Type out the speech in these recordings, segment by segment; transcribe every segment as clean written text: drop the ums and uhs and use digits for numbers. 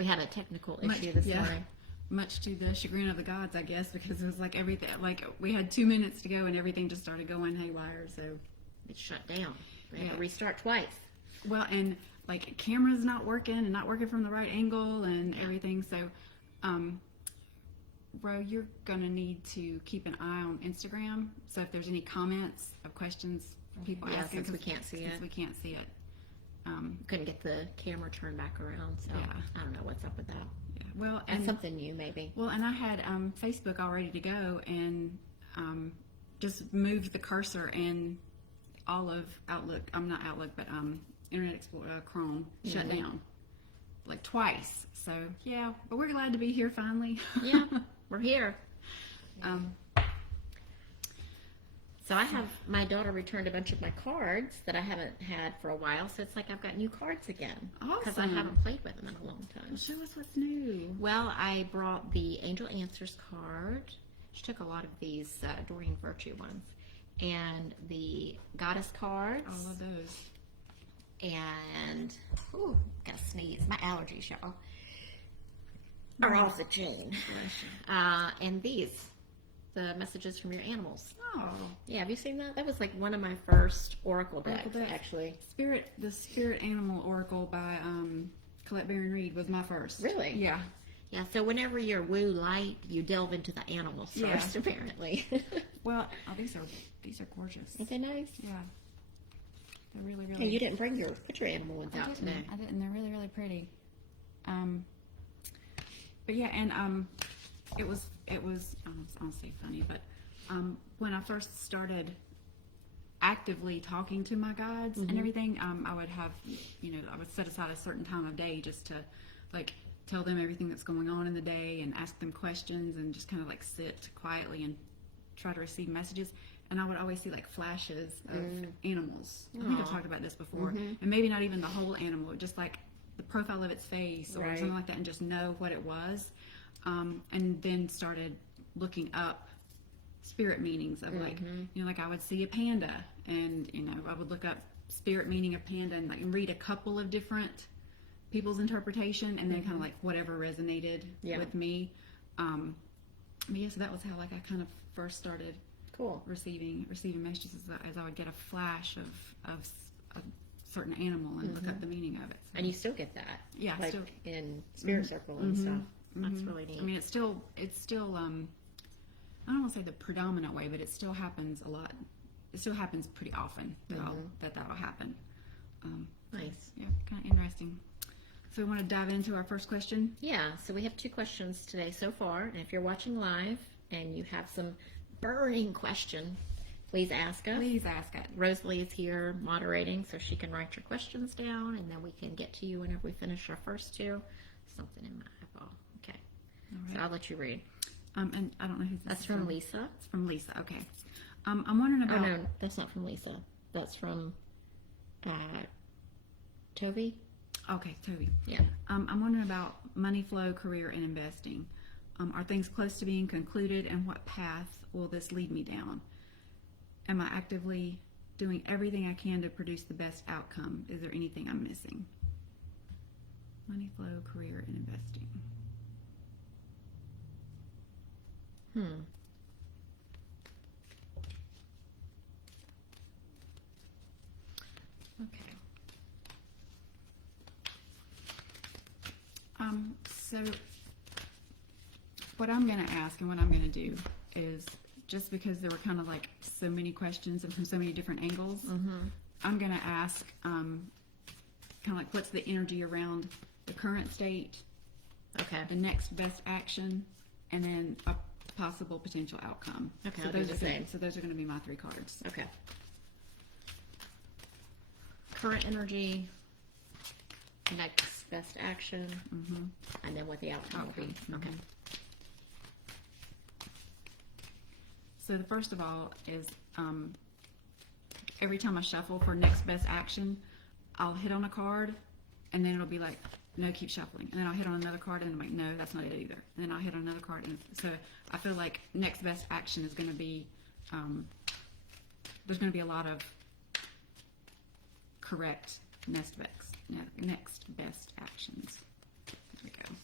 We had a technical issue this morning. Much to the chagrin of the gods, I guess, because it was like everything, like we had 2 minutes to go and everything just started going haywire, so. It shut down. We had to restart twice. Well, and like camera's not working and not working from the right angle and everything, so, Ro, you're going to need to keep an eye on Instagram, so if there's any comments of questions from people asking. Since we can't see it. We can't see it. Couldn't get the camera turned back around, so I don't know what's up with that. Yeah, well, and something new, maybe. Well, and I had Facebook all ready to go, and just moved the cursor, and all of Outlook, not Outlook, but Internet Explorer, Chrome, shut down, like twice. So, yeah, but we're glad to be here finally. Yeah, we're here. So I have, my daughter returned a bunch of my cards that I haven't had for a while, so it's like I've got new cards again. Awesome. Because I haven't played with them in a long time. Show us what's new. Well, I brought the Angel Answers card. She took a lot of these Doreen Virtue ones. And the Goddess cards. All of those. And, ooh, gotta sneeze. My allergies, y'all, are off the chain. And these. The messages from your animals. Oh. Yeah, have you seen that? That was like one of my first Oracle decks, actually. The Spirit Animal Oracle by Colette Baron Reed was my first. Really? Yeah. Yeah, so whenever you're woo light, you delve into the animals first, apparently. Well, these are gorgeous. Aren't they nice? Yeah. They're really, really. And you didn't put your animal ones out today. I didn't. They're really, really pretty. But yeah, and it was I don't say funny, but when I first started actively talking to my guides and everything, I would have, I would set aside a certain time of day just to like tell them everything that's going on in the day and ask them questions and just kind of like sit quietly and try to receive messages. And I would always see like flashes of animals. I think I've talked about this before. And maybe not even the whole animal, just like the profile of its face or something like that, and just know what it was. And then started looking up spirit meanings of like, like I would see a panda, and I would look up spirit meaning of panda and like read a couple of different people's interpretation, and then kind of like whatever resonated with me. So that was how like I kind of first started receiving messages as I would get a flash of a certain animal and look up the meaning of it. So. And you still get that, like still in Spirit Circle and stuff. That's really neat. I mean, it's still I don't want to say the predominant way, but it still happens a lot. It still happens pretty often that'll happen. Nice. Yeah, kind of interesting. So we want to dive into our first question? Yeah, so we have 2 questions today so far. And if you're watching live and you have some burning question, please ask us. Please ask us. Rosalie is here moderating, so she can write your questions down, and then we can get to you whenever we finish our first 2. Something in my eyeball. Okay. All right. So I'll let you read. And I don't know who this That's is from Lisa. It's from Lisa, okay. I'm wondering about... Oh, no, that's not from Lisa. That's from Tovi. Okay, Tovi. Yeah. I'm wondering about money flow, career, and investing. Are things close to being concluded, and what path will this lead me down? Am I actively doing everything I can to produce the best outcome? Is there anything I'm missing? Money flow, career, and investing. Okay. So what I'm going to ask and what I'm going to do is, just because there were kind of like so many questions and from so many different angles, I'm going to ask kind of like what's the energy around the current state, the next best action, and then a possible potential outcome. Okay, so I'll do the same. So those are going to be my 3 cards. Okay. Current energy, next best action, and then what the outcome will be. Okay. So the first of all is every time I shuffle for next best action, I'll hit on a card, and then it'll be like, no, keep shuffling. And then I'll hit on another card, and I'm like, no, that's not it either. And then I'll hit on another card. And so I feel like next best action is going to be, there's going to be a lot of correct next best actions. There we go.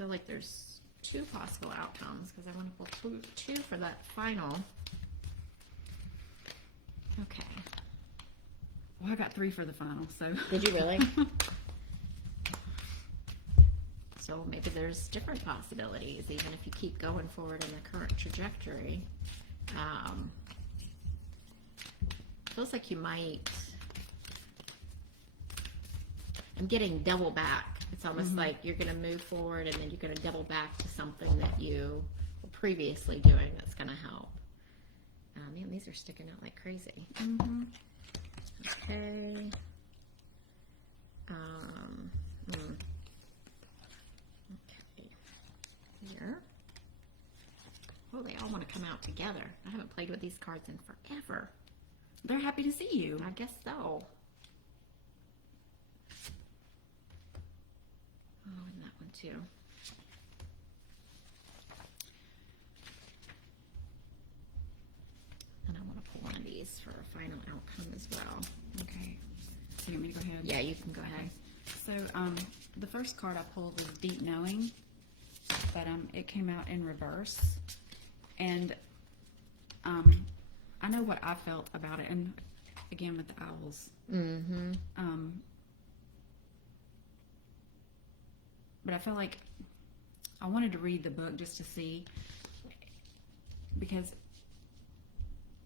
feel like there's two possible outcomes because I want to pull two for that final. Okay. Well, I got 3 for the final, so. Did you really? So maybe there's different possibilities, even if you keep going forward in the current trajectory. Feels like you might. I'm getting double back. It's almost like you're going to move forward and then you're going to double back to something that you were previously doing that's going to help. Man, these are sticking out like crazy. Okay. Okay. Here. Oh, they all want to come out together. I haven't played with these cards in forever. They're happy to see you. I guess so. Oh, and that one too. And I want to pull one of these for a final outcome as well. Okay. So you want me to go ahead? Yeah, you can go ahead. So the first card I pulled was Deep Knowing, but it came out in reverse. And I know what I felt about it, and again with the owls. But I felt like I wanted to read the book just to see, because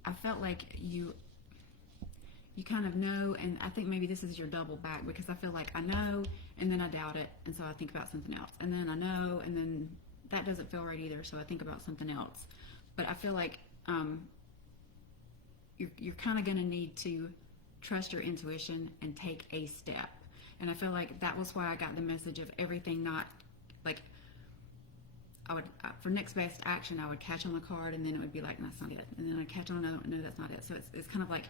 I felt like you kind of know, and I think maybe this is your double back, because I feel like I know and then I doubt it, and so I think about something else, and then I know and then that doesn't feel right either, so I think about something else. But I feel like you're kind of going to need to trust your intuition and take a step. And I feel like that was why I got the message of everything not, like, I would, for next best action, I would catch on a card and then it would be like, that's not it. And then I'd catch on another, no, that's not it. So it's kind of like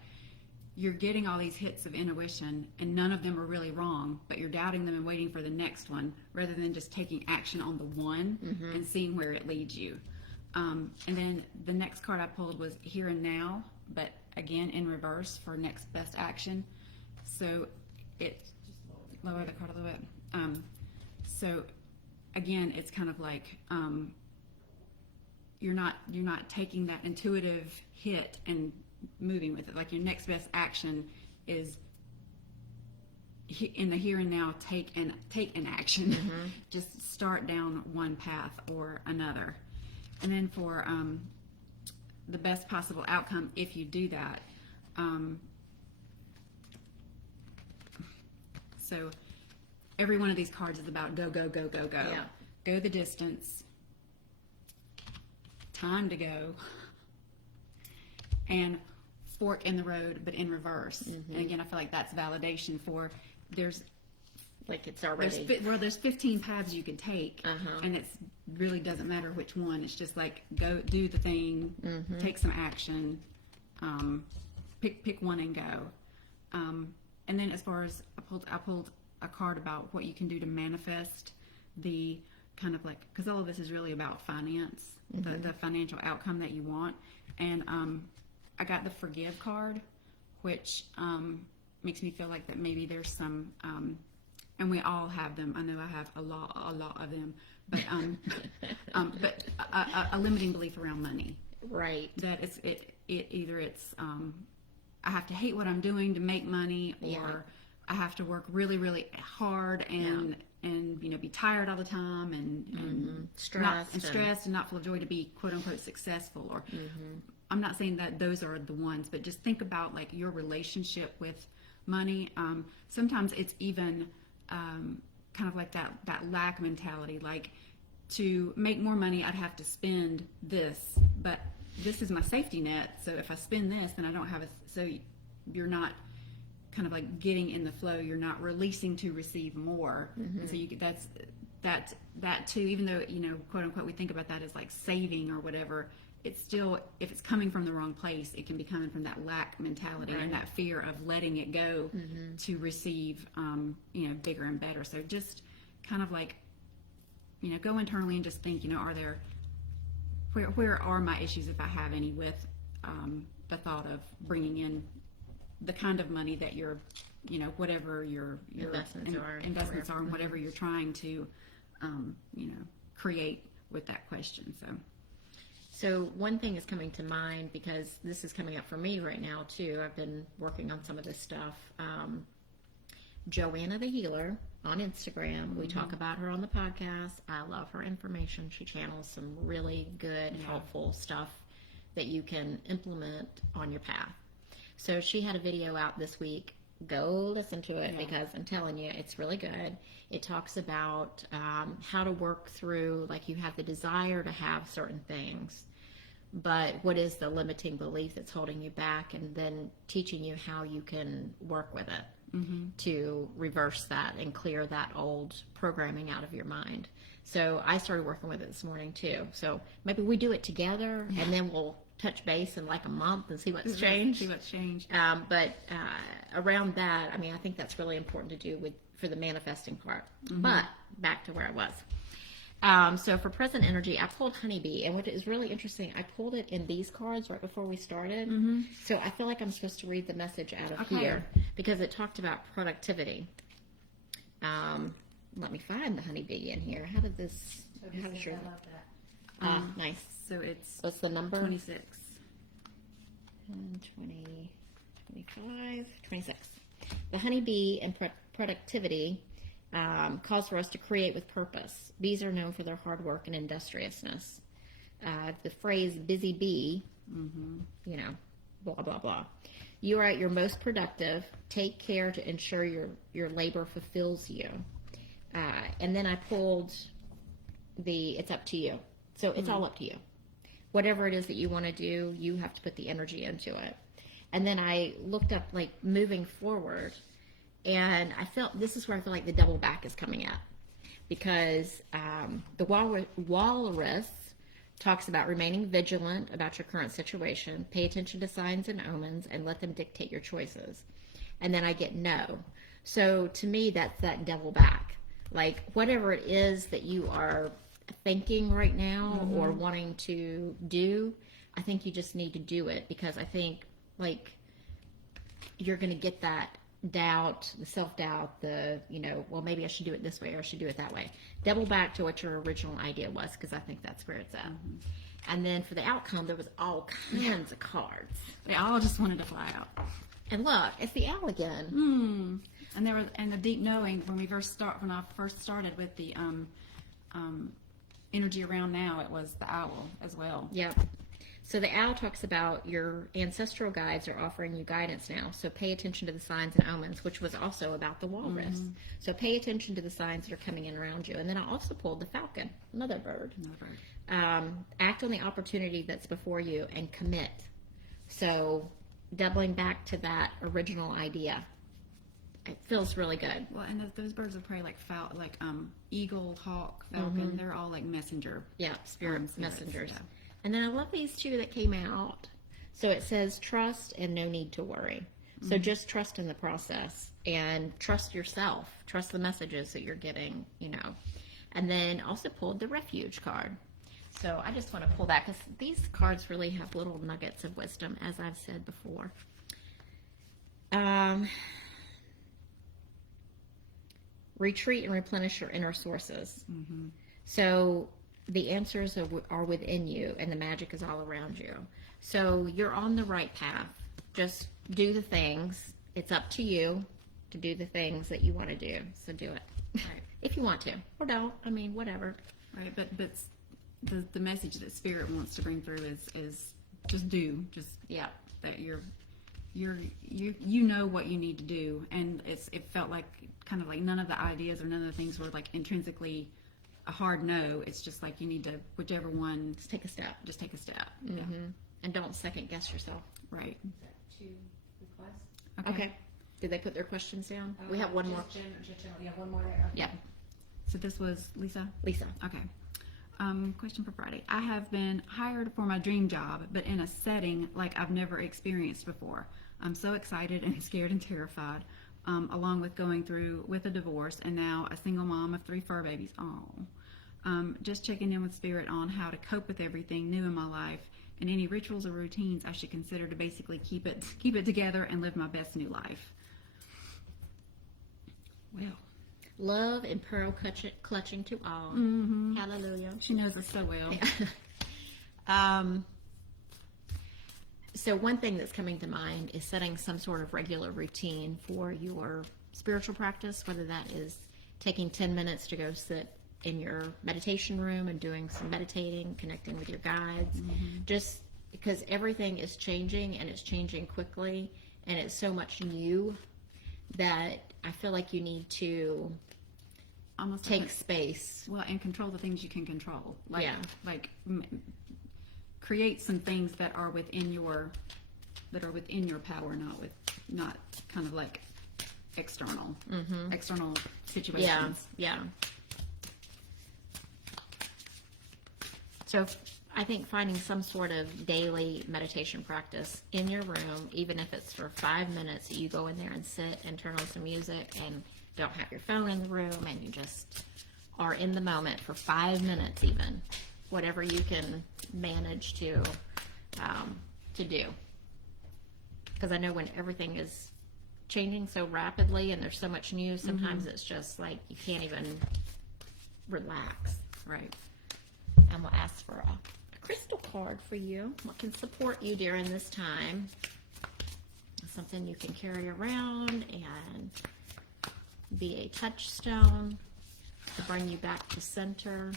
you're getting all these hits of intuition and none of them are really wrong, but you're doubting them and waiting for the next one rather than just taking action on the one and seeing where it leads you. And then the next card I pulled was Here and Now, but again in reverse for next best action. So it, lower the card a little bit. So again, it's kind of like you're not taking that intuitive hit and moving with it. Like your next best action is in the here and now. Take an action. Just start down one path or another. And then for the best possible outcome, if you do that, so every one of these cards is about go, go, go, go, go. Yeah. Go the distance. Time to go. And fork in the road, but in reverse. And again, I feel like that's validation for Like it's already. There's 15 paths you can take, and it really doesn't matter which one. It's just like go do the thing, take some action, pick one and go. And then as far as I pulled a card about what you can do to manifest the kind of like, because all of this is really about finance, the financial outcome that you want. And I got the Forgive card, which makes me feel like that maybe there's some. And we all have them. I know I have a lot of them, but but a limiting belief around money. Right. That either it's I have to hate what I'm doing to make money, or I have to work really, really hard and be tired all the time and stressed and not full of joy to be quote unquote successful. Or I'm not saying that those are the ones, but just think about like your relationship with money. Sometimes it's even kind of like that lack mentality, like to make more money I'd have to spend this, but this is my safety net, so if I spend this then I don't have so you're not kind of like getting in the flow, you're not releasing to receive more. And so that too, even though quote unquote we think about that as like saving or whatever, it's still, if it's coming from the wrong place, it can be coming from that lack mentality and that fear of letting it go to receive, bigger and better. So just kind of like, go internally and just think, where are my issues, if I have any, with the thought of bringing in the kind of money that you're, whatever your investments are and whatever you're trying to, create with that question. So one thing is coming to mind, because this is coming up for me right now too. I've been working on some of this stuff. Joanna the Healer on Instagram. We talk about her on the podcast. I love her information. She channels some really good, helpful stuff that you can implement on your path. So she had a video out this week. Go listen to it, because I'm telling you, it's really good. It talks about how to work through, like, you have the desire to have certain things, but what is the limiting belief that's holding you back, and then teaching you how you can work with it to reverse that and clear that old programming out of your mind. So I started working with it this morning too. So maybe we do it together, and then we'll touch base in like a month and see what's changed. But around that, I mean, I think that's really important to do for the manifesting part. But back to where I was. So for present energy, I pulled Honeybee, and what is really interesting, I pulled it in these cards right before we started. So I feel like I'm supposed to read the message out of here, because it talked about productivity. Let me find the Honeybee in here. How did this? How to show that? Nice. So it's What's the number? 26. 20, 25, 26. The honeybee and productivity calls for us to create with purpose. Bees are known for their hard work and industriousness. The phrase busy bee, you know, blah, blah, blah. You are at your most productive. Take care to ensure your labor fulfills you. And then I pulled it's up to you. So it's all up to you. Whatever it is that you want to do, you have to put the energy into it. And then I looked up, like, moving forward, and I felt, this is where I feel like the double back is coming at, because the walrus talks about remaining vigilant about your current situation, pay attention to signs and omens, and let them dictate your choices. And then I get no. So to me, that's that double back. Like, whatever it is that you are thinking right now or wanting to do, I think you just need to do it, because I think, like, you're going to get that doubt, the self-doubt, well, maybe I should do it this way or I should do it that way. Double back to what your original idea was, because I think that's where it's at. And then for the outcome, there was all kinds of cards. They all just wanted to fly out. And look, it's the owl again. And the deep knowing, when I first started with the energy around now, it was the owl as well. Yeah. So the owl talks about your ancestral guides are offering you guidance now. So pay attention to the signs and omens, which was also about the walrus. So pay attention to the signs that are coming in around you. And then I also pulled the falcon, another bird. Act on the opportunity that's before you and commit. So doubling back to that original idea. It feels really good. Well, and those birds of prey, like eagle, hawk, falcon, they're all like messenger. Yeah, spirit messengers. Yeah. And then I love these two that came out. So it says trust and no need to worry. So just trust in the process and trust yourself. Trust the messages that you're getting, And then also pulled the refuge card. So I just want to pull that, because these cards really have little nuggets of wisdom, as I've said before. Retreat and replenish your inner sources. So the answers are within you, and the magic is all around you. So you're on the right path. Just do the things. It's up to you to do the things that you want to do. So do it. Right. If you want to. Or don't. I mean, whatever. Right, but the message that Spirit wants to bring through is just do. Just that you know what you need to do, and it felt like kind of like none of the ideas or none of the things were like intrinsically a hard no. It's just like you need to, whichever one, Just take a step. just take a step. And don't second guess yourself. Right. Is that two requests? Okay. Did they put their questions down? We have one more. Yeah, one more there. Yeah. So this was Lisa. Lisa. Okay. Question for Friday. I have been hired for my dream job, but in a setting like I've never experienced before. I'm so excited and scared and terrified, along with going through with a divorce and now a single mom of 3 fur babies. Just checking in with Spirit on how to cope with everything new in my life and any rituals or routines I should consider to basically keep it together and live my best new life. Well, Love and pearl clutching to all. Hallelujah. She knows us so well. So one thing that's coming to mind is setting some sort of regular routine for your spiritual practice, whether that is taking 10 minutes to go sit in your meditation room and doing some meditating, connecting with your guides, just because everything is changing and it's changing quickly and it's so much new that I feel like you need to Almost take like, space. well, and control the things you can control. Yeah. Create some things that are within your power, not kind of like external situations. Yeah. So I think finding some sort of daily meditation practice in your room, even if it's for 5 minutes, you go in there and sit and turn on some music and don't have your phone in the room and you just are in the moment for 5 minutes, even whatever you can manage to do. Because I know when everything is changing so rapidly and there's so much new, sometimes it's just like you can't even relax. Right. And we'll ask for a crystal card for you. What can support you during this time? Something you can carry around and be a touchstone to bring you back to center.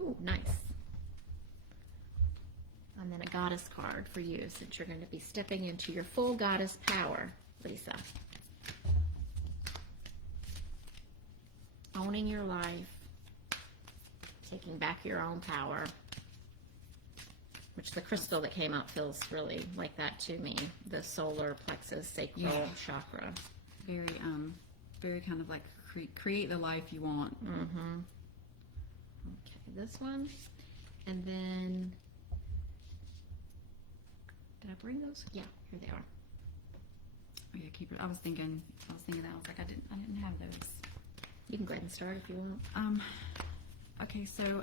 Ooh, nice. And then a goddess card for you, since you're going to be stepping into your full goddess power, Lisa. Owning your life, taking back your own power, which the crystal that came out feels really like that to me. The solar plexus sacral chakra. Very kind of like create the life you want. Okay, this one. And then, did I bring those? Yeah, here they are. Oh yeah, keep it. I was thinking that. I was like, I didn't have those. You can go ahead and start if you want. Okay, so,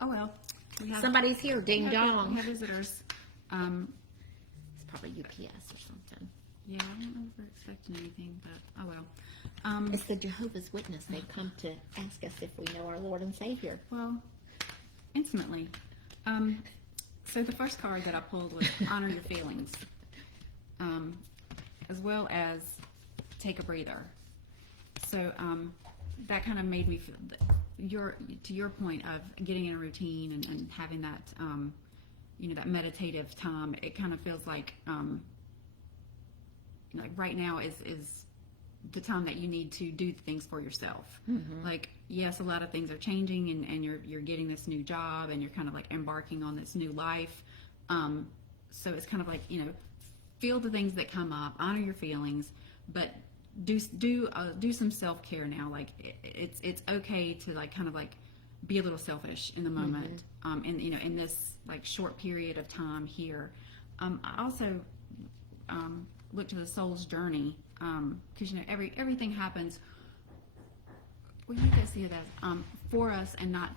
oh well. We have, Somebody's here, ding dong. We have visitors. It's probably UPS or something. Yeah, I don't know if we're expecting anything, but oh well. It's the Jehovah's Witness. They've come to ask us if we know our Lord and Savior. Well, intimately. So the first card that I pulled was honor your feelings, as well as take a breather. So that kind of made me feel to your point of getting in a routine and having that that meditative time. It kind of feels like right now is the time that you need to do things for yourself. Like, yes, a lot of things are changing and you're getting this new job and you're kind of like embarking on this new life. So it's kind of like, feel the things that come up, honor your feelings, but do some self-care now. Like it's okay to like kind of like be a little selfish in the moment. And in this like short period of time here. I also look to the soul's journey, because everything happens. Well, you guys see it as for us and not.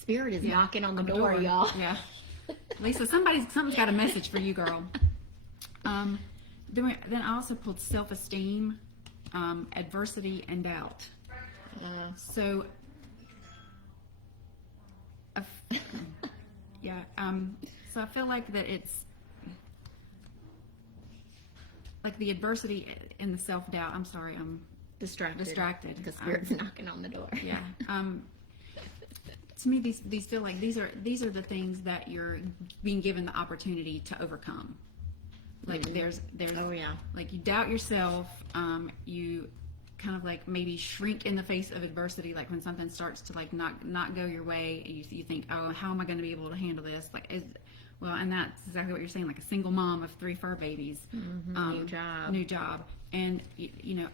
Spirit is knocking on the door, y'all. Yeah, Lisa, something's got a message for you, girl. Then I also pulled self-esteem, adversity, and doubt. So, yeah. So I feel like that it's like the adversity and the self-doubt. I'm sorry, I'm distracted. Because Spirit's knocking on the door. Yeah. To me, these feel like these are the things that you're being given the opportunity to overcome. Like there's Oh yeah. like you doubt yourself, you kind of like maybe shrink in the face of adversity, like when something starts to like not go your way, you think, oh, how am I going to be able to handle this? And that's exactly what you're saying, like a single mom of 3 fur babies. New job. And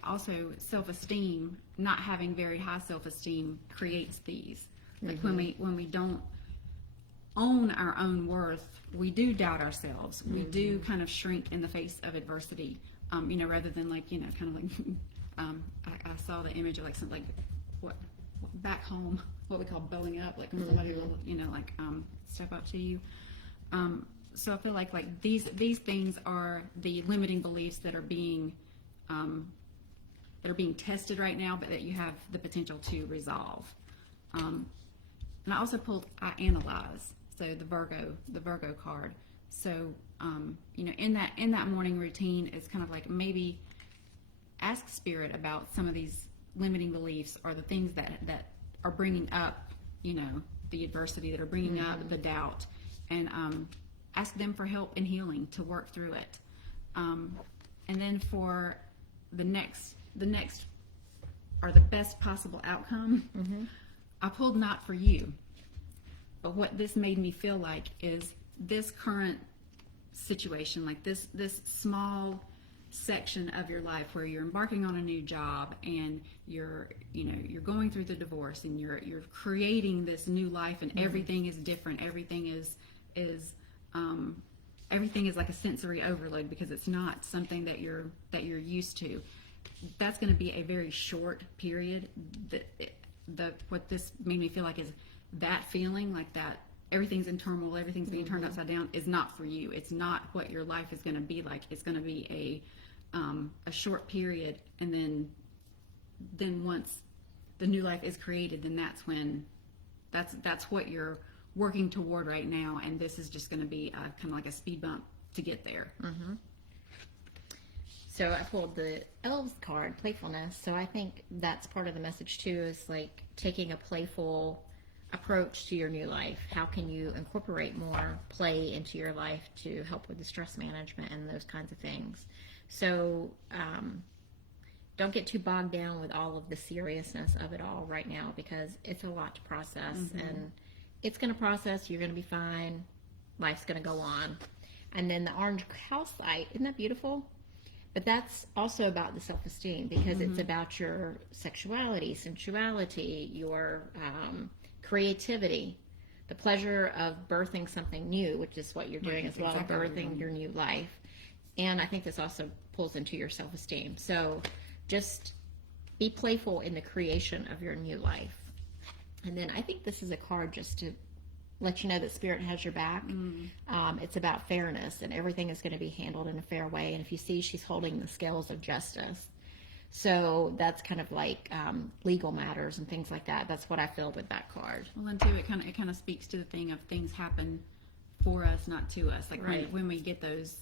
also self-esteem, not having very high self-esteem creates these. Like when we don't own our own worth, we do doubt ourselves. We do kind of shrink in the face of adversity, rather than like, kind of like, I saw the image of like something like what back home, what we call bowing up, like when somebody will, step up to you. So I feel like these things are the limiting beliefs that are being tested right now, but that you have the potential to resolve. And I also pulled I analyze, so the Virgo card. So in that morning routine, it's kind of like maybe ask Spirit about some of these limiting beliefs or the things that are bringing up, the adversity, that are bringing up the doubt, and ask them for help and healing to work through it. And then for the next or the best possible outcome, I pulled not for you. But what this made me feel like is this current situation, like this small section of your life where you're embarking on a new job and you're going through the divorce and you're creating this new life, and everything is different. Everything is like a sensory overload because it's not something that you're used to. That's going to be a very short period. What this made me feel like is that feeling like that everything's in turmoil, everything's being turned upside down, is not for you. It's not what your life is going to be like. It's going to be a short period, and then once the new life is created, then that's what you're working toward right now, and this is just going to be kind of like a speed bump to get there. So I pulled the Elves card, playfulness. So I think that's part of the message too, is like taking a playful approach to your new life. How can you incorporate more play into your life to help with the stress management and those kinds of things? So don't get too bogged down with all of the seriousness of it all right now, because it's a lot to process, and it's going to process. You're going to be fine. Life's going to go on. And then the orange calcite, isn't that beautiful? But that's also about the self-esteem, because it's about your sexuality, sensuality, your creativity, the pleasure of birthing something new, which is what you're doing as well, exactly birthing your new life. And I think this also pulls into your self-esteem. So just be playful in the creation of your new life. And then I think this is a card just to let you know that Spirit has your back. It's about fairness, and everything is going to be handled in a fair way. And if you see, she's holding the scales of justice. So that's kind of like legal matters and things like that. That's what I feel with that card. Well, and too, it kind of speaks to the thing of things happen for us, not to us. Like when we get those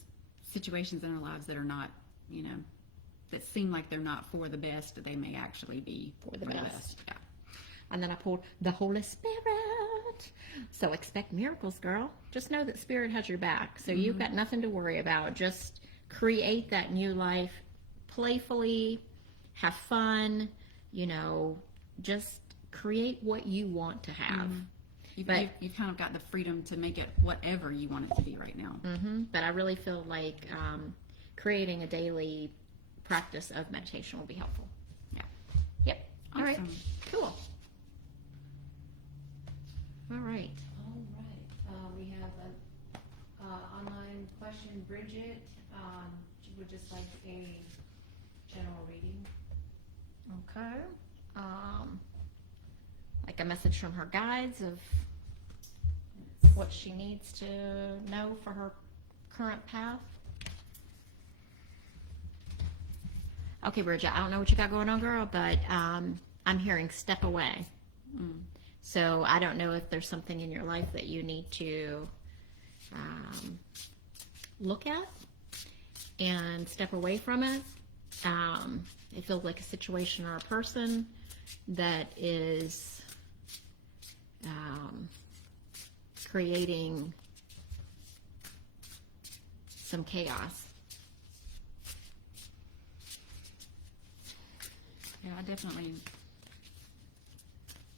situations in our lives that are not, that seem like they're not for the best, they may actually be For the best. Yeah. And then I pulled the Holy Spirit. So expect miracles, girl. Just know that Spirit has your back. So you've got nothing to worry about. Just create that new life playfully, have fun, just create what you want to have. You've kind of got the freedom to make it whatever you want it to be right now. But I really feel like creating a daily practice of meditation will be helpful. Yeah. Yep. All right. Awesome. Cool. All right. All right. We have an online question. Bridget she would just like a general reading. Okay. Like a message from her guides of what she needs to know for her current path. Okay, Bridget, I don't know what you got going on, girl, but I'm hearing step away. So I don't know if there's something in your life that you need to look at and step away from it. It feels like a situation or a person that is creating some chaos. Yeah, I definitely.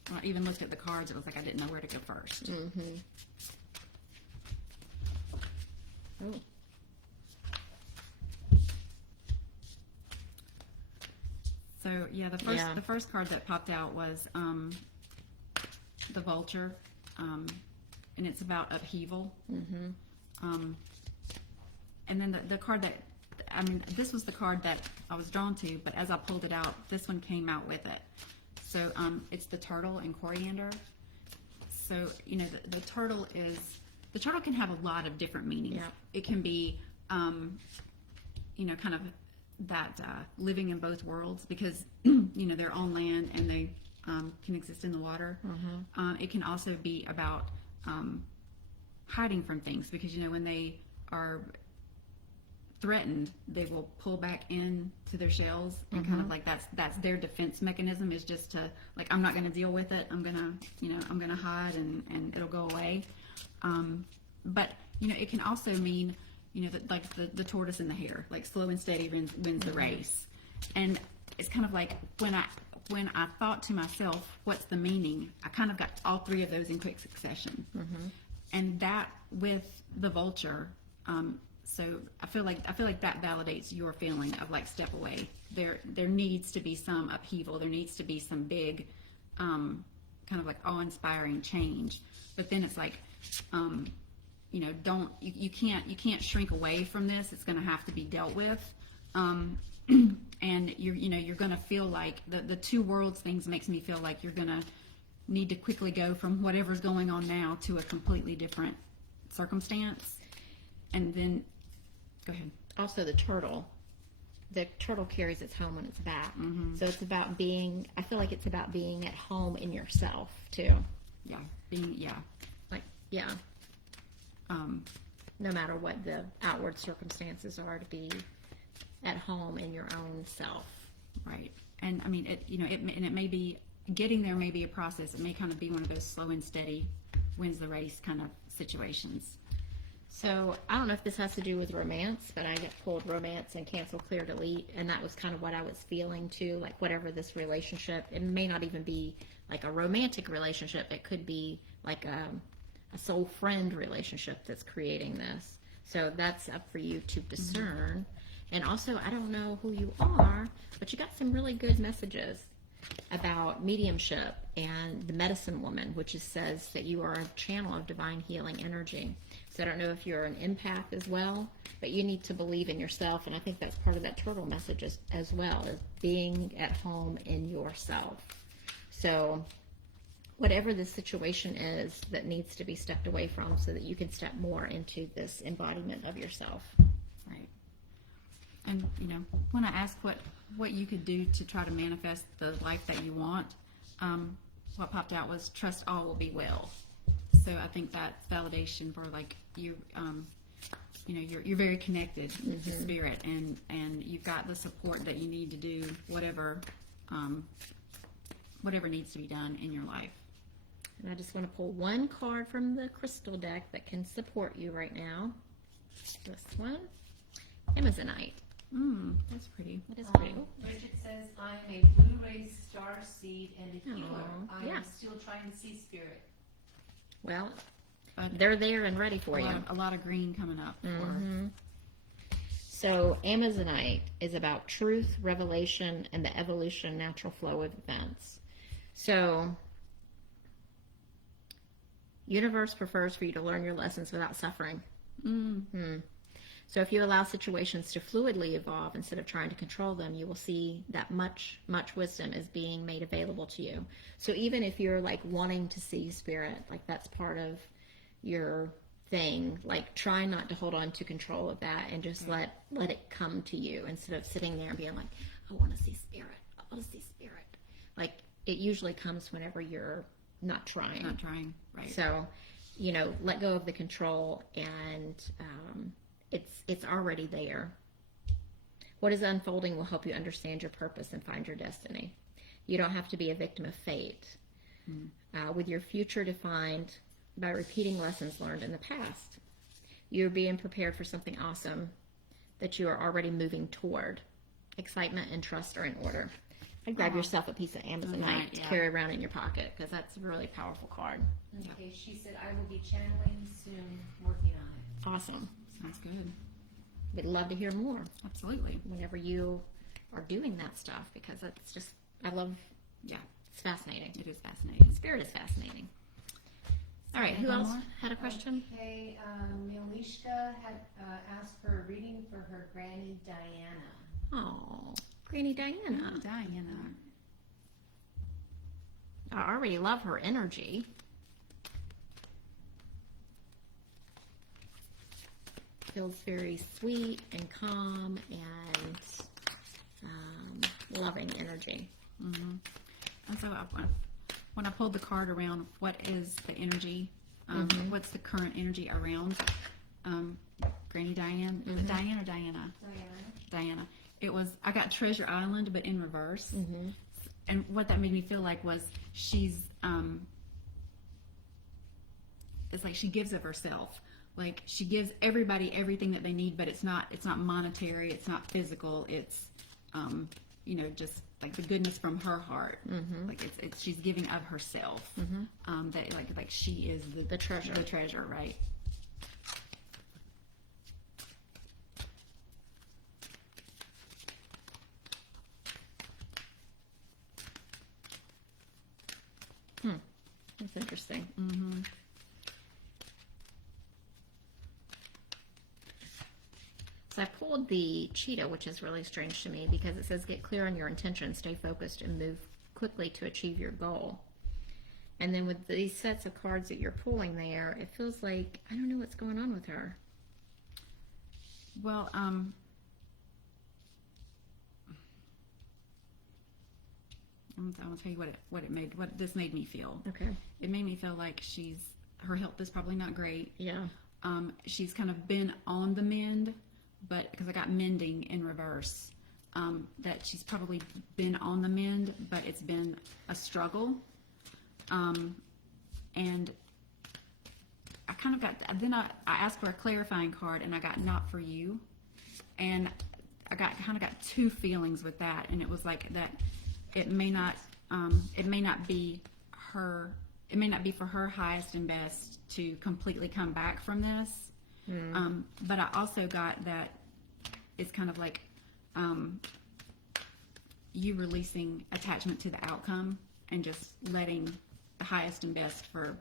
When I even looked at the cards, it was like I didn't know where to go first. Ooh. So yeah, the first card that popped out was the Vulture, and it's about upheaval. And then the card that, this was the card that I was drawn to, but as I pulled it out, this one came out with it. So it's the turtle and coriander. So the turtle is the turtle can have a lot of different meanings. Yeah. It can be, kind of that living in both worlds because, they're on land and they can exist in the water. It can also be about hiding from things because, when they are threatened, they will pull back into their shells and kind of like that's their defense mechanism is just to like, I'm not going to deal with it. I'm going to hide and it'll go away. But it can also mean, that like the tortoise and the hare, like slow and steady wins the race. And it's kind of like when I thought to myself, what's the meaning? I kind of got all three of those in quick succession. And that with the vulture, so I feel like that validates your feeling of like step away. There needs to be some upheaval. There needs to be some big, kind of like awe-inspiring change. But then it's like, you can't shrink away from this. It's going to have to be dealt with. And you're going to feel like the two worlds things makes me feel like you're going to need to quickly go from whatever's going on now to a completely different circumstance. And then, go ahead. Also, the turtle carries its home on its back. So it's about I feel like it's about being at home in yourself too. Yeah. No matter what the outward circumstances are, to be at home in your own self. Right. And I mean, it may be, getting there may be a process. It may kind of be one of those slow and steady wins the race kind of situations. So I don't know if this has to do with romance, but I get pulled romance and cancel, clear, delete, and that was kind of what I was feeling too. Like whatever this relationship, it may not even be like a romantic relationship. It could be like a soul friend relationship that's creating this. So that's up for you to discern. And also, I don't know who you are, but you got some really good messages about mediumship and the medicine woman, which says that you are a channel of divine healing energy. So I don't know if you're an empath as well, but you need to believe in yourself. And I think that's part of that turtle message as well, is being at home in yourself. So whatever the situation is that needs to be stepped away from so that you can step more into this embodiment of yourself. Right. And, when I asked what you could do to try to manifest the life that you want, what popped out was trust all will be well. So I think that's validation for like you're very connected with the spirit and you've got the support that you need to do whatever needs to be done in your life. And I just want to pull one card from the crystal deck that can support you right now. This one, Amazonite. That's pretty. That is pretty. Bridget says, I am a blue-ray star seed and a healer. I am still trying to see spirit. Well, they're there and ready for you. A lot of green coming up. So Amazonite is about truth, revelation, and the evolution, natural flow of events. So universe prefers for you to learn your lessons without suffering. So if you allow situations to fluidly evolve instead of trying to control them, you will see that much wisdom is being made available to you. So even if you're like wanting to see spirit, like that's part of your thing, like try not to hold on to control of that and just let it come to you instead of sitting there and being like, I want to see spirit. I want to see spirit. Like it usually comes whenever you're not trying. Right. So, let go of the control and it's already there. What is unfolding will help you understand your purpose and find your destiny. You don't have to be a victim of fate. With your future defined by repeating lessons learned in the past, you're being prepared for something awesome that you are already moving toward. Excitement and trust are in order. I'd grab yourself a piece of Amazonite to carry around in your pocket because that's a really powerful card. Okay, she said, I will be channeling soon, working on it. Awesome. Sounds good. We'd love to hear more Absolutely. whenever you are doing that stuff because it's just, I love, it's fascinating. It is fascinating. Spirit is fascinating. All right, who else had a question? Okay, Milishka had asked for a reading for her granny Diana. Oh, Granny Diana. Diana. I already love her energy. feels very sweet and calm and loving energy. And so when I pulled the card around, what is the energy? What's the current energy around Granny Diane? Diane or Diana? Diana. It was, I got Treasure Island, but in reverse. And what that made me feel like was she's, it's like she gives of herself. Like she gives everybody everything that they need, but it's not monetary, it's not physical, it's, you know, just like the goodness from her heart. Like it's she's giving of herself. That like she is the treasure. The treasure, right? That's interesting. So I pulled the cheetah, which is really strange to me because it says get clear on your intention, stay focused, and move quickly to achieve your goal. And then with these sets of cards that you're pulling there, it feels like, I don't know what's going on with her. Well, I'm gonna tell you what this made me feel. Okay. It made me feel like her health is probably not great. Yeah. She's kind of been on the mend, but because I got mending in reverse, that she's probably been on the mend, but it's been a struggle. And I kind of got, then I asked for a clarifying card and I got not for you. And I kind of got two feelings with that. And it was like that it may not be for her highest and best to completely come back from this. But I also got that it's kind of like you releasing attachment to the outcome and just letting the highest and best for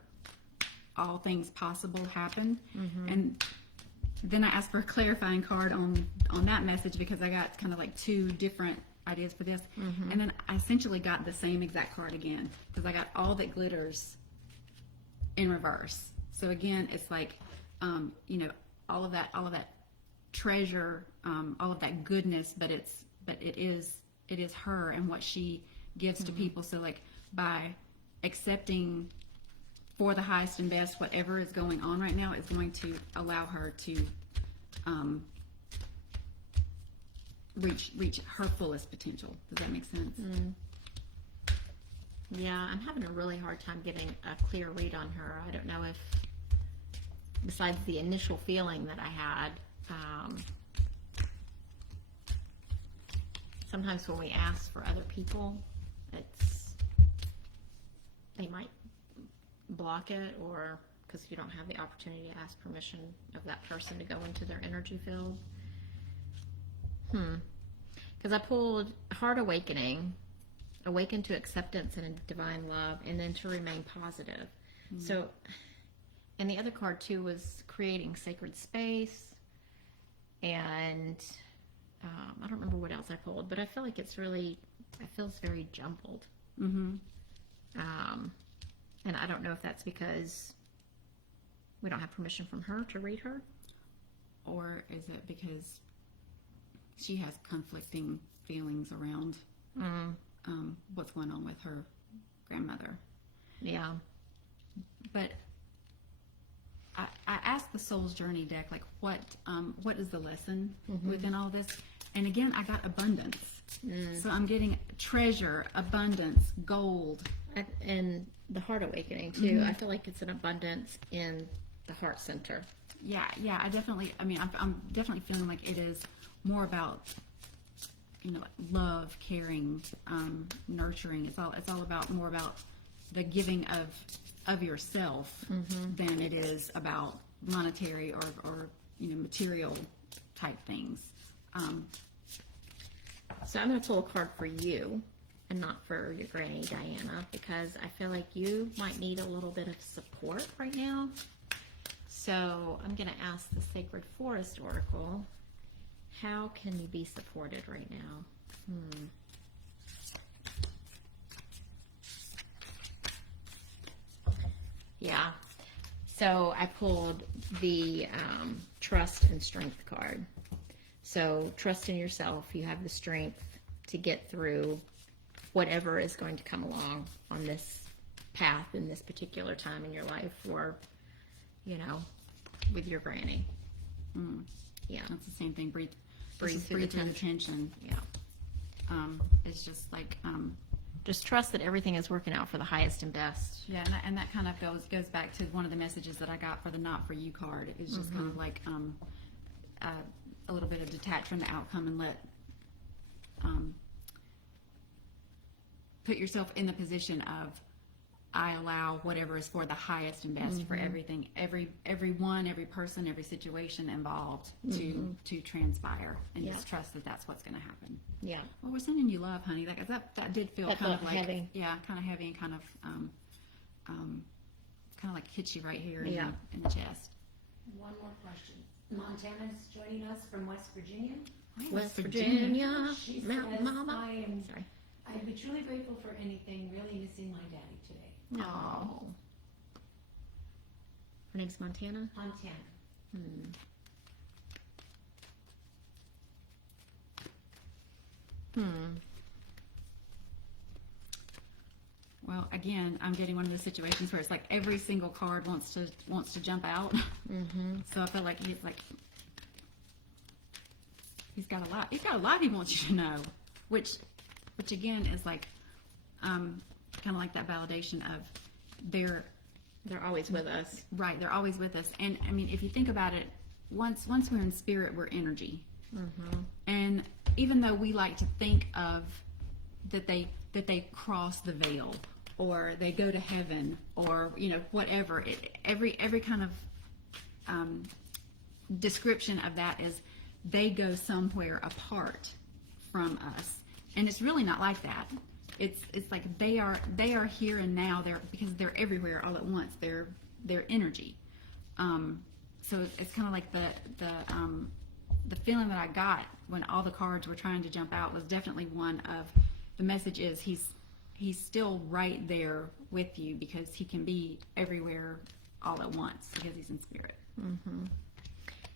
all things possible happen. And then I asked for a clarifying card on that message because I got kind of like two different ideas for this. And then I essentially got the same exact card again because I got all that glitters in reverse. So again, it's like, you know, all of that treasure, all of that goodness, but it is her and what she gives to people. So like by accepting for the highest and best whatever is going on right now is going to allow her to reach her fullest potential. Does that make sense? Yeah, I'm having a really hard time getting a clear read on her. I don't know if, besides the initial feeling that I had, sometimes when we ask for other people, they might block it, or because you don't have the opportunity to ask permission of that person to go into their energy field. Because I pulled Heart Awakening, awaken to acceptance and divine love, and then to remain positive. So, and the other card too was creating sacred space, and I don't remember what else I pulled, but I feel like it feels very jumbled. And I don't know if that's because we don't have permission from her to read her, or is it because she has conflicting feelings around what's going on with her grandmother. Yeah. But I asked the Soul's Journey deck, like, what is the lesson within all this? And again, I got abundance. So I'm getting treasure, abundance, gold. And the Heart Awakening, too. I feel like it's an abundance in the heart center. Yeah, I'm definitely feeling like it is more about, you know, love, caring, nurturing. It's all about more about the giving of yourself than it is about monetary or you know, material type things. So I'm going to pull a card for you and not for your Granny Diana, because I feel like you might need a little bit of support right now. So I'm going to ask the Sacred Forest Oracle, how can you be supported right now? Yeah. So I pulled the trust and strength card. So trust in yourself. You have the strength to get through whatever is going to come along on this path in this particular time in your life, or, you know, with your granny. Yeah. That's the same thing. Breathe Breathe just through the the tension. Yeah. It's just like, Just trust that everything is working out for the highest and best. yeah, and that kind of goes back to one of the messages that I got for the Not For You card. It's just kind of like a little bit of detach from the outcome and let put yourself in the position of, I allow whatever is for the highest and best for everything, everyone, every person, every situation involved to transpire, and just trust that that's what's going to happen. Yeah. Well, we're sending you love, honey. That did feel That kind of felt like heavy. Yeah, kind of heavy and kind of like hits you right here in, Yeah. in the chest. One more question. Montana's joining us from West Virginia. West Virginia, She Mountain says, Mama. Sorry. I'd be truly grateful for anything, really missing my daddy today. Oh. Her name's Montana? Montana. Well, again, I'm getting one of those situations where it's like every single card wants to jump out. So I feel like he's got a lot. He's got a lot he wants you to know, which again is like kind of like that validation of they're always with us. right. They're always with us. And I mean, if you think about it, once we're in spirit, we're energy. And even though we like to think of that they cross the veil, or they go to heaven, or whatever, every kind of description of that is they go somewhere apart from us, and it's really not like that. It's like they are here and now. Because they're everywhere all at once. They're energy. So it's kind of like the feeling that I got when all the cards were trying to jump out was definitely one of the message is he's still right there with you, because he can be everywhere all at once because he's in spirit.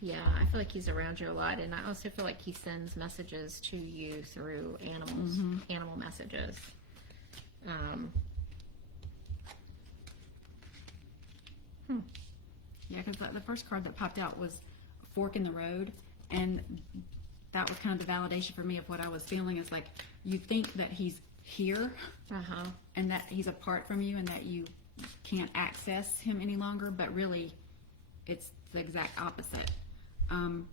Yeah, I feel like he's around you a lot, and I also feel like he sends messages to you through animals, animal messages. Yeah, because the first card that popped out was a fork in the road, and that was kind of the validation for me of what I was feeling. Is like, you think that he's here, and that he's apart from you, and that you can't access him any longer, but really it's the exact opposite. And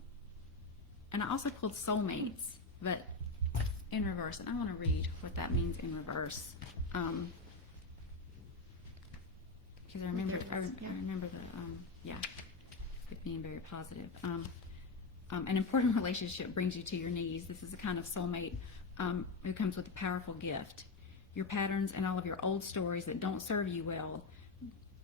I also pulled soulmates, but in reverse, and I want to read what that means in reverse, because I remember it being very positive. An important relationship brings you to your knees. This is a kind of soulmate who comes with a powerful gift. Your patterns and all of your old stories that don't serve you well,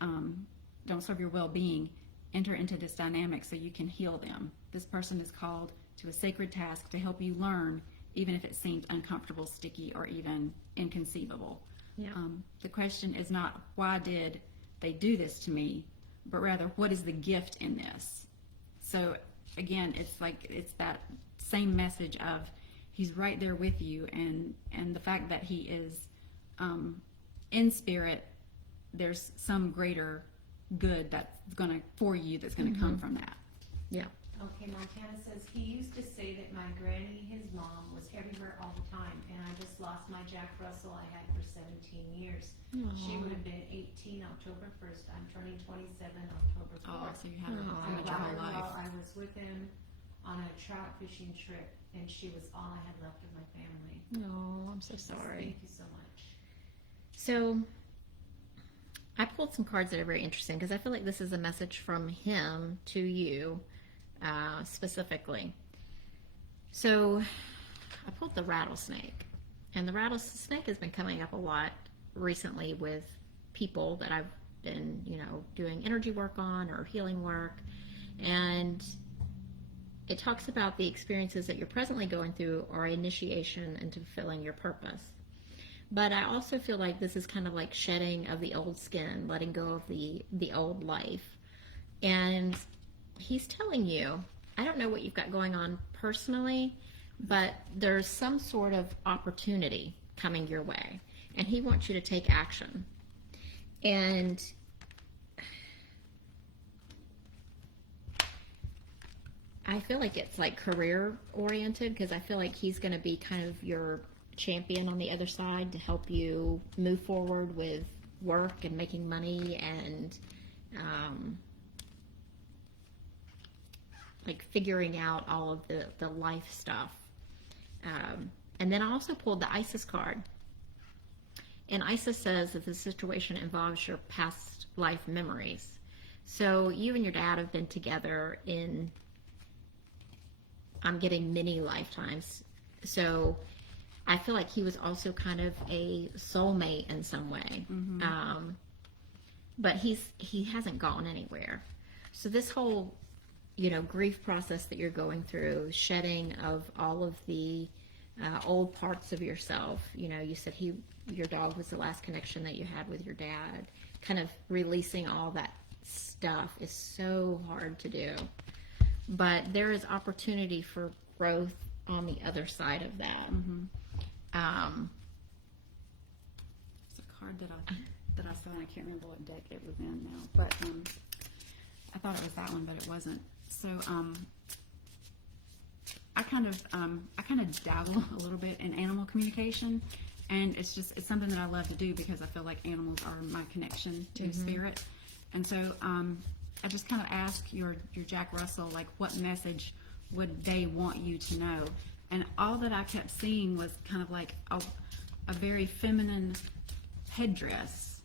don't serve your well-being, enter into this dynamic so you can heal them. This person is called to a sacred task to help you learn, even if it seems uncomfortable, sticky, or even inconceivable. Yeah. The question is not, why did they do this to me, but rather, what is the gift in this? So again, it's that same message of he's right there with you, and the fact that he is in spirit, there's some greater good that's gonna come from that. Yeah. Okay, Montana says, he used to say that my granny, his mom, was everywhere all the time, and I just lost my Jack Russell I had for 17 years. She would have been 18 October 1st. I'm turning 27 October 4th. Oh, so you had I your got whole her life. while I was with him on a trout fishing trip, and she was all I had left of my family. No, I'm so She says, sorry. Thank you so much. So I pulled some cards that are very interesting, because I feel like this is a message from him to you specifically. So I pulled the rattlesnake, and the rattlesnake has been coming up a lot recently with people that I've been, doing energy work on or healing work, and it talks about the experiences that you're presently going through are initiation into fulfilling your purpose. But I also feel like this is kind of like shedding of the old skin, letting go of the old life. And he's telling you, I don't know what you've got going on personally, but there's some sort of opportunity coming your way, and he wants you to take action. And I feel like it's like career oriented, because I feel like he's going to be kind of your champion on the other side to help you move forward with work and making money and like figuring out all of the life stuff. And then I also pulled the Isis card. And Isis says that the situation involves your past life memories. So you and your dad have been together in, I'm getting many lifetimes. So I feel like he was also kind of a soulmate in some way. But he hasn't gone anywhere. So this whole, grief process that you're going through, shedding of all of the old parts of yourself. You said your dog was the last connection that you had with your dad. Kind of releasing all that stuff is so hard to do. But there is opportunity for growth on the other side of that. It's a card that I saw, and I can't remember what deck it was in now. But I thought it was that one, but it wasn't. So I kind of dabble a little bit in animal communication, and it's something that I love to do because I feel like animals are my connection to spirit. And so I just kind of ask your Jack Russell, like, what message would they want you to know? And all that I kept seeing was kind of like a very feminine headdress,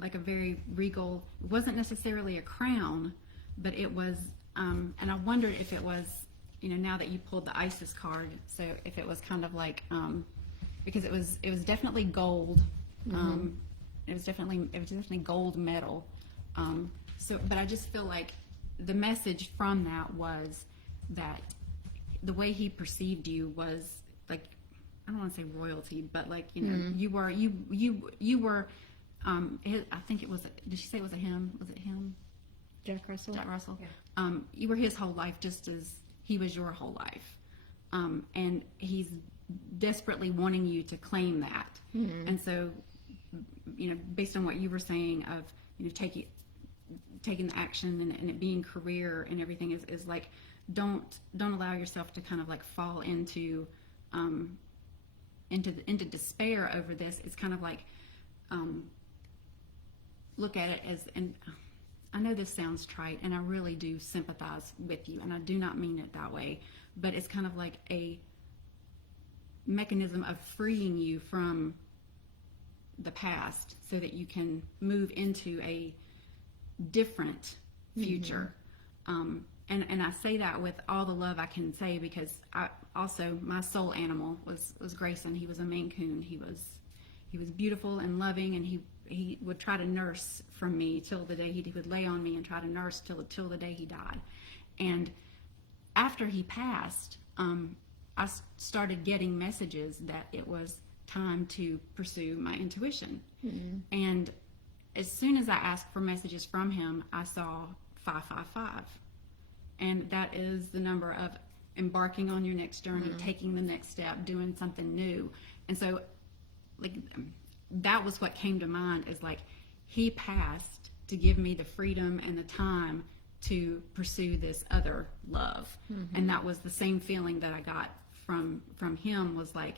like a very regal. It wasn't necessarily a crown, but it was. And I wondered if it was, now that you pulled the Isis card, so if it was kind of like, because it was definitely gold. It was definitely gold metal. But I just feel like the message from that was that the way he perceived you was like, I don't want to say royalty, but like, you were, I think it was, did she say it was a him? Was it him? Jack Russell? Jack Russell. Yeah. You were his whole life, just as he was your whole life. And he's desperately wanting you to claim that. And so, based on what you were saying of, taking the action and it being career and everything is like, don't allow yourself to kind of like fall into despair over this. It's kind of like, look at it as, and I know this sounds trite, and I really do sympathize with you, and I do not mean it that way, but it's kind of like a mechanism of freeing you from the past so that you can move into a different future. And I say that with all the love I can say, because my soul animal was Grayson. He was a Maine Coon. He was beautiful and loving, and he would try to nurse from me till the day he would lay on me and try to nurse till the day he died. And after he passed, I started getting messages that it was time to pursue my intuition. And as soon as I asked for messages from him, I saw 555. And that is the number of embarking on your next journey, taking the next step, doing something new. And so, like, that was what came to mind, is like, he passed to give me the freedom and the time to pursue this other love. And that was the same feeling that I got from him, was like,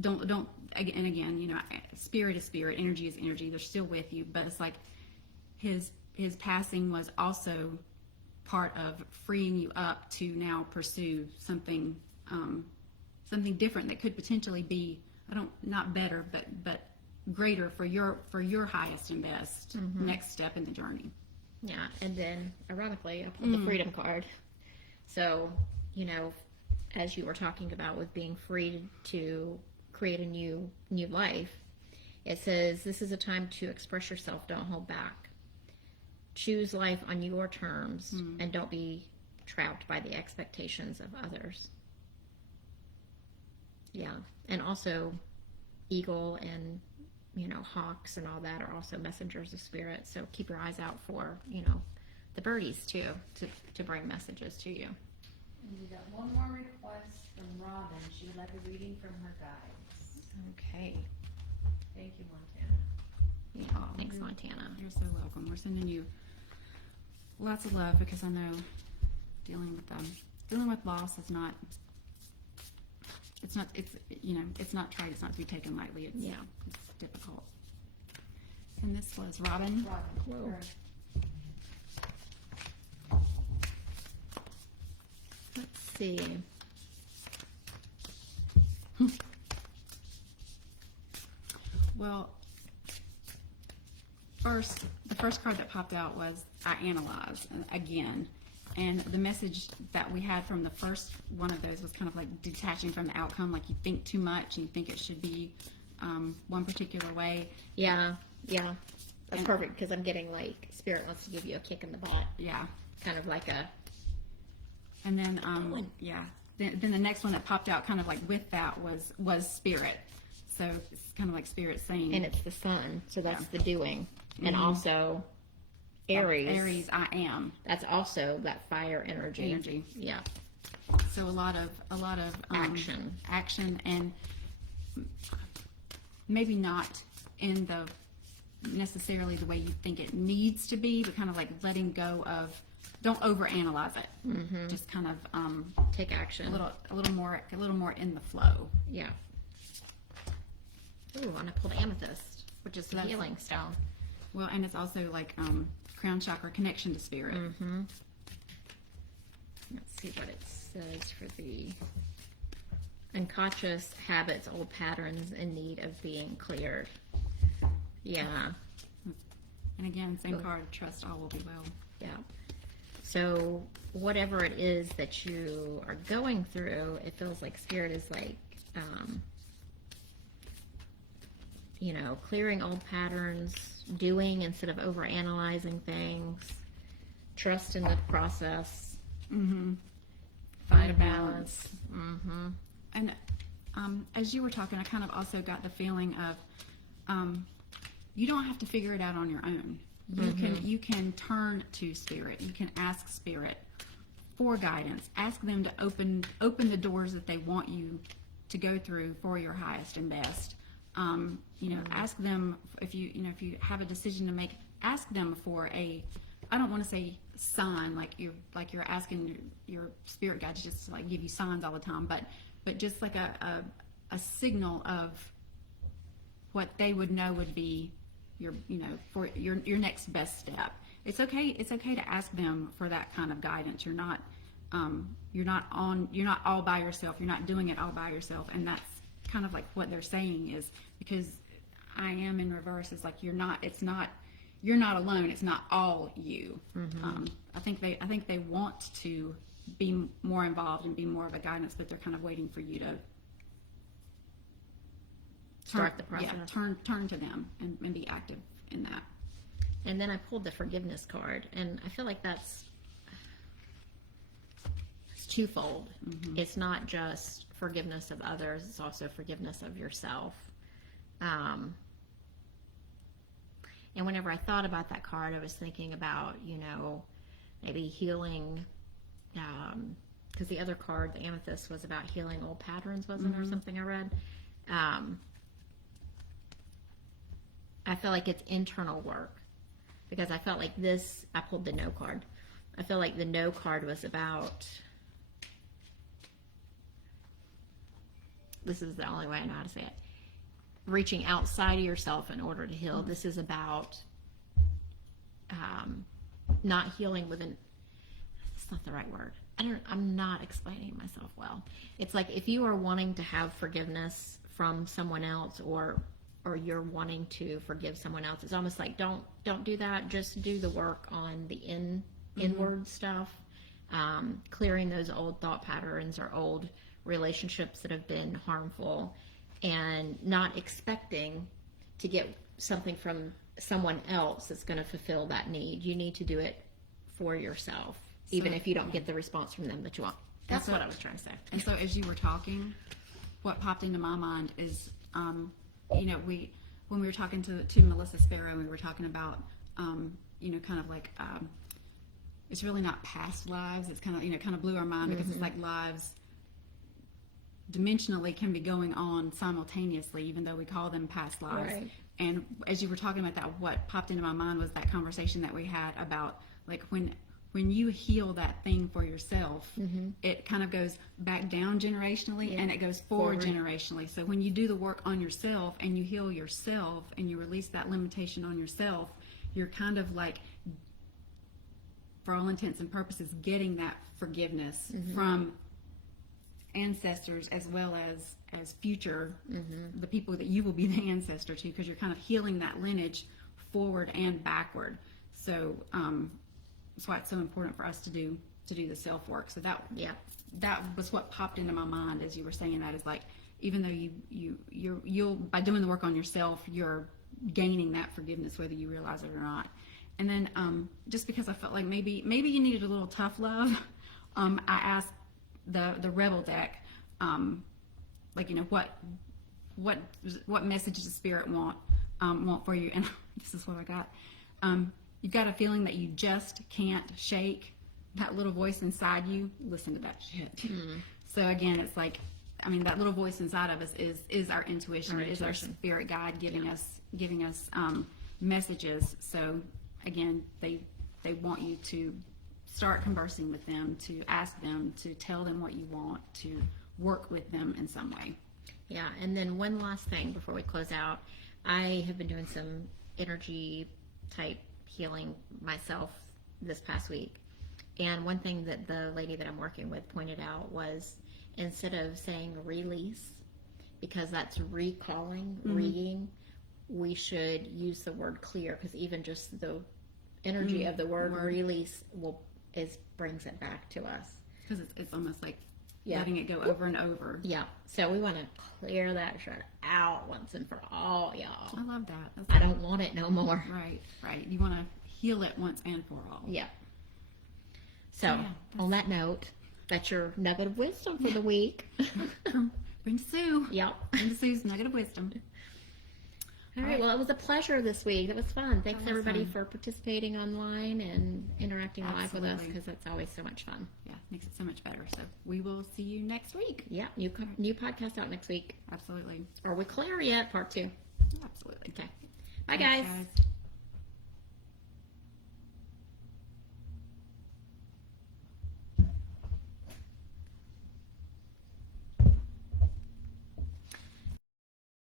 don't, and again, spirit is spirit, energy is energy, they're still with you, but it's like his passing was also part of freeing you up to now pursue something different that could potentially be, not better, but greater for your highest and best next step in the journey. Yeah, and then ironically, I pulled the freedom card. So, as you were talking about with being free to create a new life, it says, this is a time to express yourself, don't hold back. Choose life on your terms, and don't be trapped by the expectations of others. Yeah, and also eagle and hawks and all that are also messengers of spirit. So keep your eyes out for, the birdies too, to bring messages to you. And we got one more request from Robyn. She would like a reading from her guides. Okay. Thank you, Montana. Yeah, thanks, Montana. You're so welcome. We're sending you lots of love, because I know dealing with loss is not. It's not trite. It's not to be taken lightly. It's difficult. And this was Robyn. Whoa. Her. Let's see. Well, the first card that popped out was I analyze again. And the message that we had from the first one of those was kind of like detaching from the outcome, like you think too much and you think it should be one particular way. Yeah. That's perfect, because I'm getting like Spirit wants to give you a kick in the butt. Yeah. Kind of like a. And then, Then the next one that popped out kind of like with that was Spirit. So it's kind of like Spirit saying. And it's the sun, so that's the doing. And also Aries. Aries, I am. That's also that fire energy. Yeah. So a lot of action, and maybe not in the necessarily the way you think it needs to be, but kind of like letting go of. Don't overanalyze it. Mm-hmm. Just kind of take action. A little more in the flow. Yeah. Ooh, and I pulled amethyst, which is the healing stone. Well, and it's also like crown chakra, connection to spirit. Mm-hmm. Let's see what it says for the unconscious habits, old patterns in need of being cleared. Yeah. And again, same card, trust all will be well. Yeah. So whatever it is that you are going through, it feels like Spirit is like, clearing old patterns, doing instead of overanalyzing things, trust in the process. Mm-hmm. Find a balance. Mm-hmm. And as you were talking, I kind of also got the feeling of you don't have to figure it out on your own. You can turn to Spirit. You can ask Spirit for guidance. Ask them to open the doors that they want you to go through for your highest and best. Ask them if you have a decision to make. Ask them for I don't want to say sign like you're asking your spirit guides just to like give you signs all the time, but just like a signal of what they would know would be for your next best step. It's okay to ask them for that kind of guidance. You're not all by yourself. You're not doing it all by yourself. And that's kind of like what they're saying is, because I am in reverse is like you're not alone. It's not all you. Mm-hmm. I think they want to be more involved and be more of a guidance, but they're kind of waiting for you to start the process. Yeah, turn to them and be active in that. And then I pulled the forgiveness card, and I feel like it's twofold. Mm-hmm. It's not just forgiveness of others, it's also forgiveness of yourself. And whenever I thought about that card, I was thinking about, maybe healing, because the other card, the amethyst, was about healing old patterns, wasn't there, something I read? I feel like it's internal work, because I felt like I pulled the no card. I feel like the no card was about, this is the only way I know how to say it, reaching outside of yourself in order to heal. This is about not healing within, that's not the right word. I'm not explaining myself well. It's like if you are wanting to have forgiveness from someone else, or you're wanting to forgive someone else, it's almost like don't do that. Just do the work on the inward stuff, clearing those old thought patterns or old relationships that have been harmful, and not expecting to get something from someone else that's going to fulfill that need. You need to do it for yourself, even if you don't get the response from them that you want. That's what I was trying to say. And so as you were talking, what popped into my mind is, when we were talking to Melissa Sparrow, we were talking about, kind of like, it's really not past lives. It's kind of, kind of blew our mind because it's like lives dimensionally can be going on simultaneously, even though we call them past lives. Right. And as you were talking about that, what popped into my mind was that conversation that we had about like when you heal that thing for yourself, it kind of goes back down generationally and it goes forward generationally. So when you do the work on yourself and you heal yourself and you release that limitation on yourself, you're kind of like, for all intents and purposes, getting that forgiveness from ancestors as well as future, the people that you will be the ancestor to, because you're kind of healing that lineage forward and backward. So that's why it's so important for us to do the self work. So that was what popped into my mind as you were saying that, is like, even though you'll by doing the work on yourself, you're gaining that forgiveness whether you realize it or not. And then just because I felt like maybe you needed a little tough love, I asked the Rebel deck, what message does the Spirit want for you? And this is what I got. You've got a feeling that you just can't shake. That little voice inside you, listen to that shit. So again, it's like, I mean, that little voice inside of us is our intuition. It is our spirit guide giving us messages. So again, they want you to start conversing with them, to ask them, to tell them what you want, to work with them in some way. Yeah, and then one last thing before we close out. I have been doing some energy type healing myself this past week. And one thing that the lady that I'm working with pointed out was, instead of saying release, because that's recalling, reading, we should use the word clear, because even just the energy of the word release brings it back to us. Because it's almost like letting it go over and over. Yeah. So we want to clear that shit out once and for all, y'all. I love that. I don't want it no more. Right. You want to heal it once and for all. Yeah. So, on that note, that's your nugget of wisdom for the week. Bring Sue. Yeah. Bring Sue's nugget of wisdom. All right. Well, it was a pleasure this week. It was fun. Thanks everybody for participating online and interacting live with us, because it's always so much fun. Yeah, makes it so much better. So we will see you next week. Yeah, new podcast out next week. Absolutely. Are we clear yet? Part 2. Absolutely. Okay. Bye, Thanks, guys.